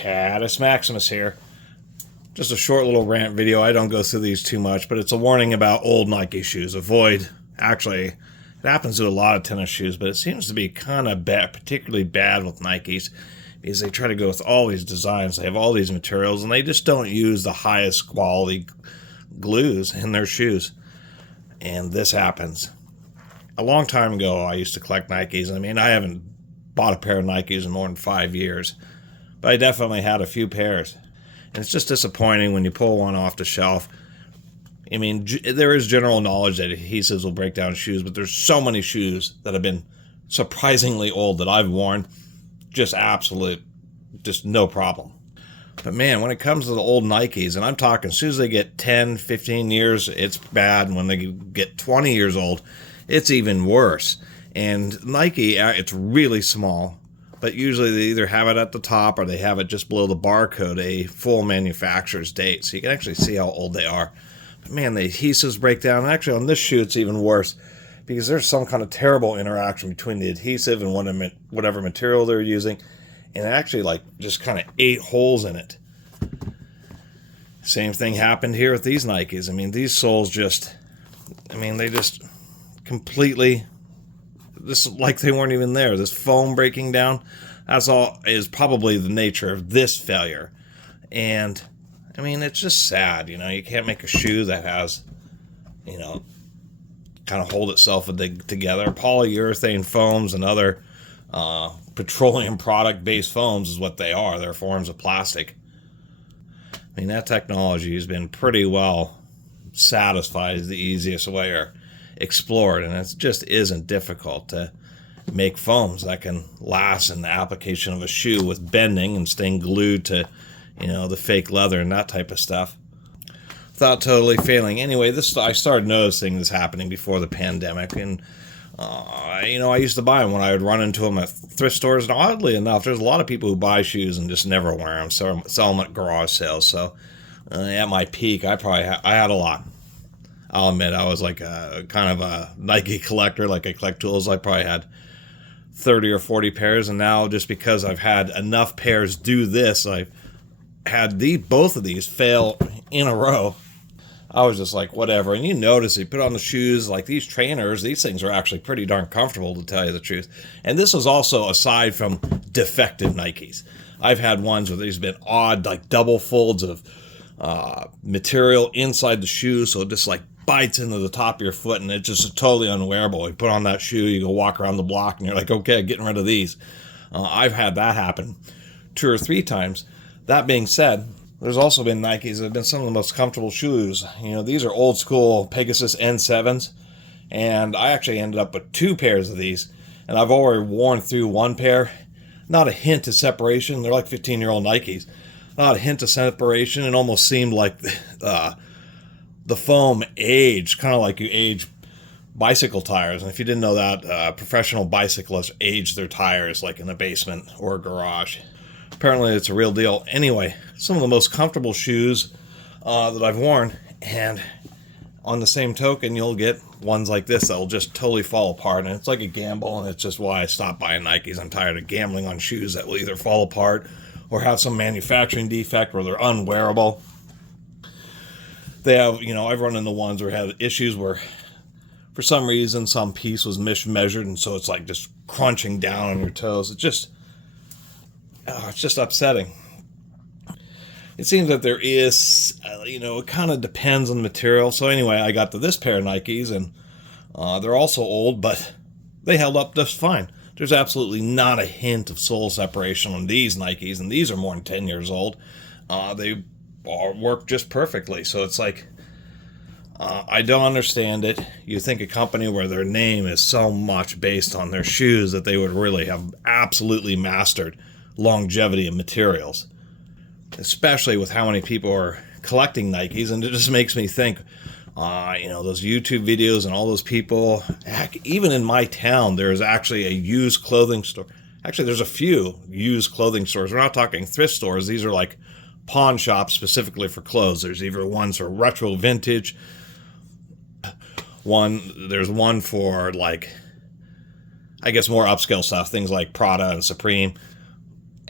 Catus Maximus here. Just a short little rant video. I don't go through these too much, but it's a warning about old Nike shoes. Actually, it happens to a lot of tennis shoes, but it seems to be kind of bad, particularly bad with Nikes, because they try to go with all these designs. They have all these materials, and they just don't use the highest quality glues in their shoes. And this happens. A long time ago, I used to collect Nikes. I mean, I haven't bought a pair of Nikes in more than 5 years, but I definitely had a few pairs. And it's just disappointing when you pull one off the shelf. I mean, there is general knowledge that adhesives will break down shoes, but there's so many shoes that have been surprisingly old that I've worn. Just no problem. But man, when it comes to the old Nikes, and I'm talking as soon as they get 10, 15 years, it's bad. And when they get 20 years old, it's even worse. And Nike, it's really small, but usually they either have it at the top or they have it just below the barcode, a full manufacturer's date. So you can actually see how old they are. But man, the adhesives break down. Actually, on this shoe, it's even worse because there's some kind of terrible interaction between the adhesive and whatever material they're using. And it actually just kind of ate holes in it. Same thing happened here with these Nikes. I mean, these soles they just completely, like they weren't even there. This foam breaking down, that's all is probably the nature of this failure. And I mean, it's just sad, you can't make a shoe that has, kind of hold itself together. Polyurethane foams and other petroleum product-based foams is what they are. They're forms of plastic. I mean, that technology has been pretty well satisfied as the easiest way or explored, and it just isn't difficult to make foams that can last in the application of a shoe with bending and staying glued to, the fake leather and that type of stuff. Without totally failing. Anyway, I started noticing this happening before the pandemic, and I used to buy them when I would run into them at thrift stores, and oddly enough, there's a lot of people who buy shoes and just never wear them, so sell them at garage sales. So at my peak, I had a lot. I'll admit I was like kind of a Nike collector, like I collect tools. I probably had 30 or 40 pairs, and now just because I've had enough pairs do this, I've had both of these fail in a row. I was just like, whatever. And you notice you put on the shoes, like these trainers, these things are actually pretty darn comfortable, to tell you the truth. And this was also aside from defective Nikes. I've had ones where there's been odd, like double folds of material inside the shoe, so it just bites into the top of your foot, and it's just totally unwearable. You put on that shoe, you go walk around the block, and you're like, okay, getting rid of these. I've had that happen 2 or 3 times. That being said, there's also been Nikes that have been some of the most comfortable shoes. These are old school Pegasus N7s, and I actually ended up with 2 pairs of these, and I've already worn through 1 pair. Not a hint of separation. They're like 15-year-old Nikes. Not a hint of separation. It almost seemed like the foam aged, kind of like you age bicycle tires. And if you didn't know that, professional bicyclists age their tires like in a basement or a garage. Apparently it's a real deal. Anyway, some of the most comfortable shoes that I've worn, and on the same token, you'll get ones like this that will just totally fall apart, and it's like a gamble, and it's just why I stopped buying Nikes. I'm tired of gambling on shoes that will either fall apart or have some manufacturing defect where they're unwearable. They have, I've run into ones where I had issues where for some reason some piece was mismeasured, and so it's like just crunching down on your toes. It's just upsetting. It seems that there is, it kind of depends on the material. So anyway, I got to this pair of Nikes, and they're also old, but they held up just fine. There's absolutely not a hint of sole separation on these Nikes, and these are more than 10 years old. They work just perfectly. So it's like, I don't understand it. You think a company where their name is so much based on their shoes that they would really have absolutely mastered longevity of materials, especially with how many people are collecting Nikes. And it just makes me think, those YouTube videos and all those people. Heck, even in my town, there's actually a used clothing store. Actually, there's a few used clothing stores. We're not talking thrift stores. These are like pawn shops specifically for clothes. There's either ones for retro vintage. There's one for I guess more upscale stuff, things like Prada and Supreme.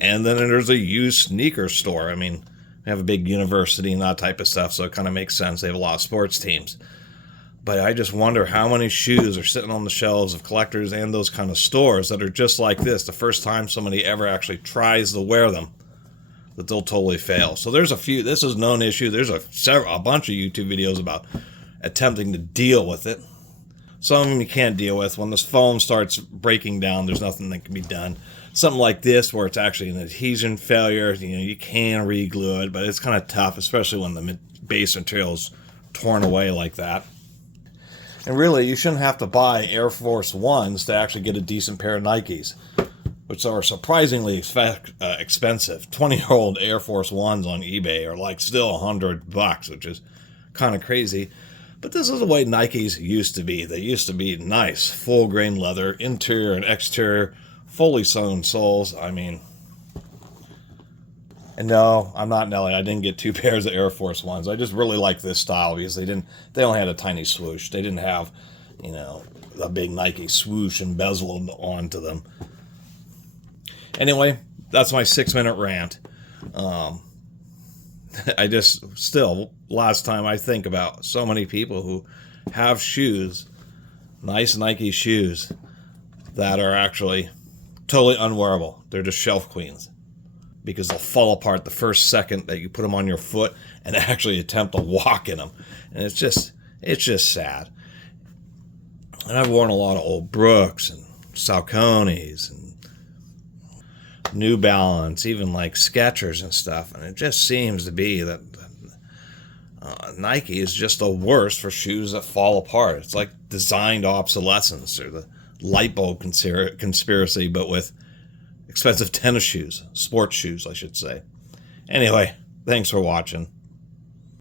And then there's a used sneaker store. I mean, we have a big university and that type of stuff, so it kind of makes sense. They have a lot of sports teams. But I just wonder how many shoes are sitting on the shelves of collectors and those kind of stores that are just like this. The first time somebody ever actually tries to wear them, that they'll totally fail. So there's a few. This is a known issue. There's a bunch of YouTube videos about attempting to deal with it. Some of them you can't deal with. When this foam starts breaking down, there's nothing that can be done. Something like this, where it's actually an adhesion failure, you can re-glue it, but it's kind of tough, especially when the base material is torn away like that. And really, you shouldn't have to buy Air Force Ones to actually get a decent pair of Nikes, which are surprisingly expensive. 20-year-old Air Force Ones on eBay are like still $100, which is kind of crazy. But this is the way Nikes used to be. They used to be nice, full grain leather, interior and exterior, fully sewn soles. I mean, and no, I'm not Nelly. I didn't get 2 pairs of Air Force Ones. I just really like this style because they only had a tiny swoosh. They didn't have, a big Nike swoosh embezzled onto them. Anyway, that's my 6-minute rant. I just still, last time I think about so many people who have shoes, nice Nike shoes, that are actually totally unwearable. They're just shelf queens because they'll fall apart the first second that you put them on your foot and actually attempt to walk in them. And it's just sad. And I've worn a lot of old Brooks and Sauconys and New Balance, even like Skechers and stuff, and it just seems to be that Nike is just the worst for shoes that fall apart. It's like designed obsolescence, or the light bulb conspiracy, but with expensive tennis shoes, sports shoes, I should say. Anyway, thanks for watching.